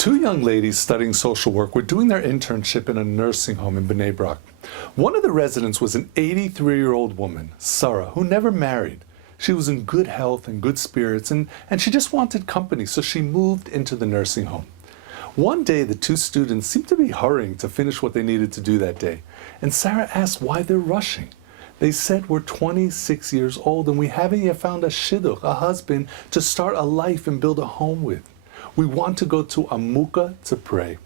Two young ladies studying social work were doing their internship in a nursing home in Bnei Brak. One of the residents was an 83-year-old woman, Sarah, who never married. She was in good health and good spirits, and she just wanted company, so she moved into the nursing home. One day, the two students seemed to be hurrying to finish what they needed to do that day, and Sarah asked why they're rushing. They said, "We're 26 years old and we haven't yet found a shidduch, a husband, to start a life and build a home with. We want to go to Amukah to pray."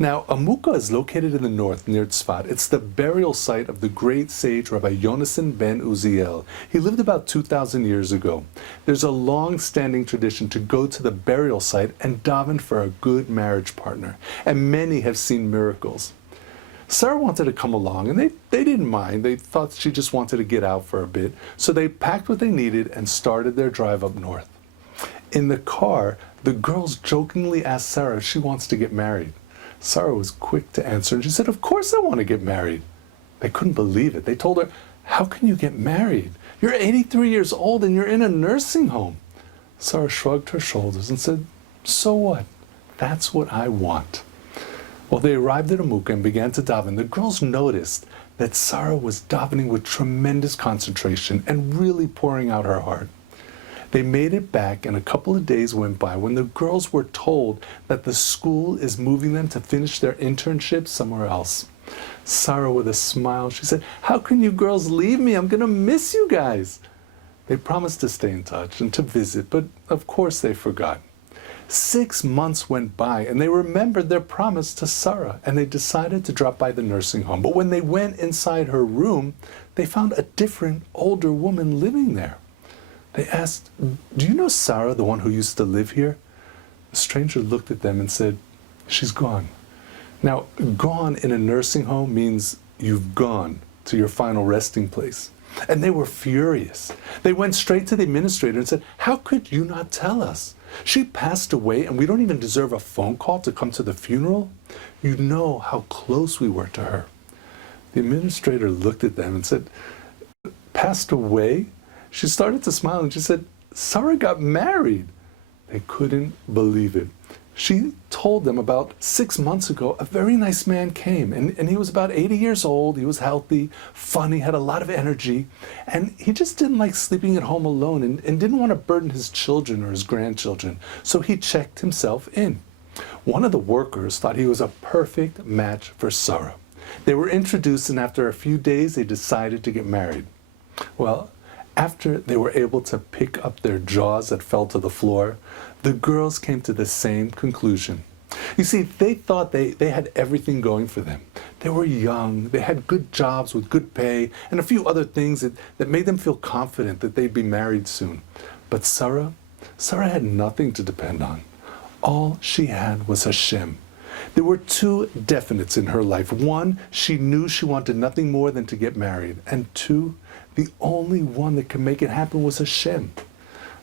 Now, Amukah is located in the north near Tzfat. It's the burial site of the great sage Rabbi Yonasan ben Uziel. He lived about 2,000 years ago. There's a long-standing tradition to go to the burial site and daven for a good marriage partner, and many have seen miracles. Sarah wanted to come along, and they didn't mind. They thought she just wanted to get out for a bit, so they packed what they needed and started their drive up north. In the car, the girls jokingly asked Sarah if she wants to get married. Sarah was quick to answer, and she said, "Of course I want to get married." They couldn't believe it. They told her, "How can you get married? You're 83 years old and you're in a nursing home." Sarah shrugged her shoulders and said, "So what? That's what I want." Well, they arrived at Amukah and began to daven. The girls noticed that Sarah was davening with tremendous concentration and really pouring out her heart. They made it back, and a couple of days went by when the girls were told that the school is moving them to finish their internship somewhere else. Sarah, with a smile, she said, "How can you girls leave me? I'm going to miss you guys." They promised to stay in touch and to visit, but of course they forgot. 6 months went by, and they remembered their promise to Sarah, and they decided to drop by the nursing home. But when they went inside her room, they found a different, older woman living there. They asked, "Do you know Sarah, the one who used to live here?" The stranger looked at them and said, "She's gone." Now, gone in a nursing home means you've gone to your final resting place. And they were furious. They went straight to the administrator and said, "How could you not tell us? She passed away and we don't even deserve a phone call to come to the funeral. You know how close we were to her." The administrator looked at them and said, "Passed away?" She started to smile and she said, "Sarah got married." They couldn't believe it. She told them about 6 months ago, a very nice man came, and he was about 80 years old. He was healthy, funny, had a lot of energy, and he just didn't like sleeping at home alone and didn't want to burden his children or his grandchildren, so he checked himself in. One of the workers thought he was a perfect match for Sarah. They were introduced, and after a few days, they decided to get married. Well, after they were able to pick up their jaws that fell to the floor, the girls came to the same conclusion. You see, they thought they had everything going for them. They were young, they had good jobs with good pay, and a few other things that made them feel confident that they'd be married soon. But Sarah had nothing to depend on. All she had was Hashem. There were two definites in her life. One, she knew she wanted nothing more than to get married. And two, the only one that could make it happen was Hashem.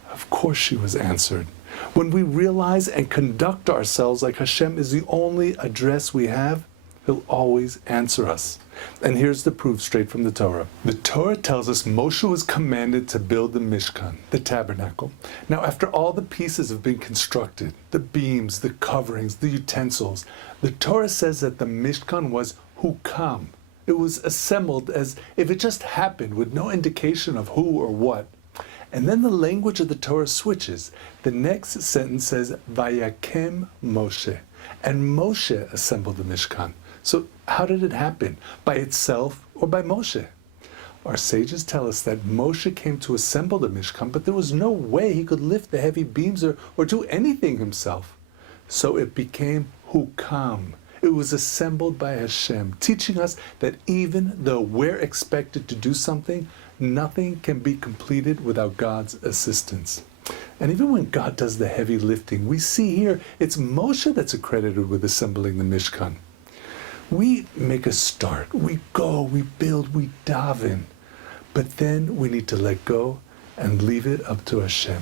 Of course she was answered. When we realize and conduct ourselves like Hashem is the only address we have, He'll always answer us. And here's the proof straight from the Torah. The Torah tells us Moshe was commanded to build the Mishkan, the tabernacle. Now, after all the pieces have been constructed, the beams, the coverings, the utensils, the Torah says that the Mishkan was hukam. It was assembled as if it just happened with no indication of who or what. And then the language of the Torah switches. The next sentence says, Vayakem Moshe. And Moshe assembled the Mishkan. So how did it happen? By itself or by Moshe? Our sages tell us that Moshe came to assemble the Mishkan, but there was no way he could lift the heavy beams or do anything himself. So it became hukam. It was assembled by Hashem, teaching us that even though we're expected to do something, nothing can be completed without God's assistance. And even when God does the heavy lifting, we see here it's Moshe that's accredited with assembling the Mishkan. We make a start, we go, we build, we daven, but then we need to let go and leave it up to Hashem.